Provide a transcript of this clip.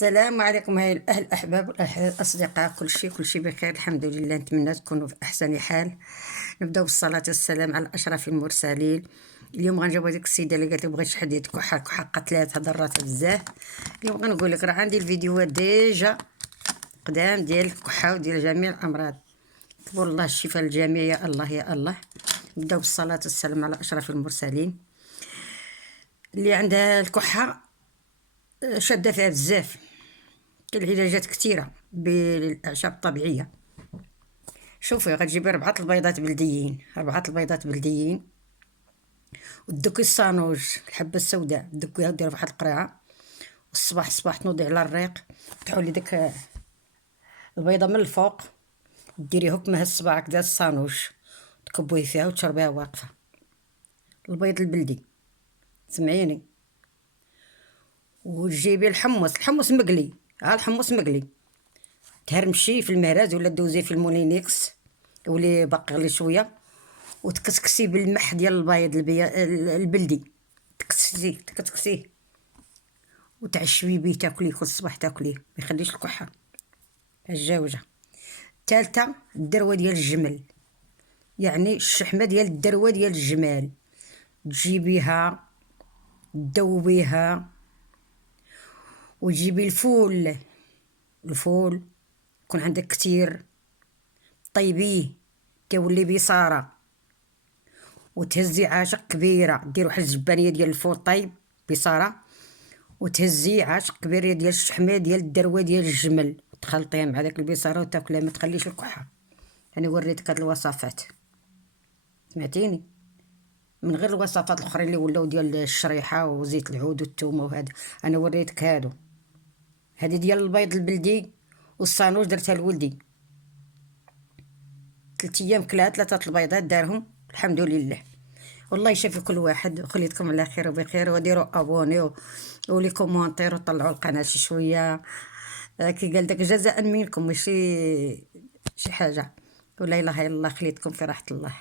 السلام عليكم هاي الأهل الأحباب الأصدقاء، كل شيء بخير الحمد لله. نتمنى تكونوا في أحسن حال. نبداو بالصلاة والسلام على أشرف المرسلين. اليوم غنجيب هذيك السيدة اللي قالت لي بغيت شحال ديال كحة قتلات هضرات بزاف. اليوم غنقول لك راه عندي الفيديوهات ديجا قدام ديال الكحة وديال جميع الأمراض. كبر الله الشفاء للجميع يا الله يا الله. نبداو بالصلاة والسلام على أشرف المرسلين. اللي عندها الكحة شادة فيها بزاف، العلاجات كثيرة بالأعشاب الطبيعية. شوفي غتجيبي 4 البيضات بلديين، ودوكي الصانوج الحبة السوداء دكيها وديرها فواحد القرعة، والصباح تنوضي على الريق تحولي ديك البيضة من الفوق، ديري هكمها الصباع هكدا الصانوج، تكبويه فيها وتشربيها واقفة. البيض البلدي سمعيني. وتجيبي الحمص مقلي، الحمص مقلي تهرمشيه في المهراز ولا دوزيه في المونينيكس ولي باقي غلي شويه، وتكسكسيه بالمح ديال البيض البلدي، تكسكسيه وتعشويه بيه تاكليه كل صباح تاكليه، ما يخليش الكحه الجاوجه. الثالثه الدروه ديال الجمل، يعني الشحمه ديال الدروه ديال الجمال، تجيبيها تذوبيها، وتجيبي الفول يكون عندك كتير، طيبيه تولي بصاره، وتهزي عاشق كبيره، دير واحد الجبانيه ديال الفول طيب بصاره، وتهزي عاشق كبيره ديال الشحمه ديال الدروه ديال الجمل، وتخلطيها مع داك البصاره وتاكلها، ما تخليش الكحه. انا وريتك هاد الوصفات سمعتيني، من غير الوصفات الاخرين اللي ولاو ديال الشريحه وزيت العود والثومه وهذا. انا وريتك هادي ديال البيض البلدي والصانوج درتها لولدي 3 ايام كلها 3 البيضات دارهم الحمد لله. والله يشافي كل واحد، وخليتكم على خير وبخير، وديروا ابوني ولي كومونتير وطلعوا القناه شويه. كي قال داك جزاء منكم، ماشي شي حاجه. ولا اله الا الله، خليتكم في راحه الله.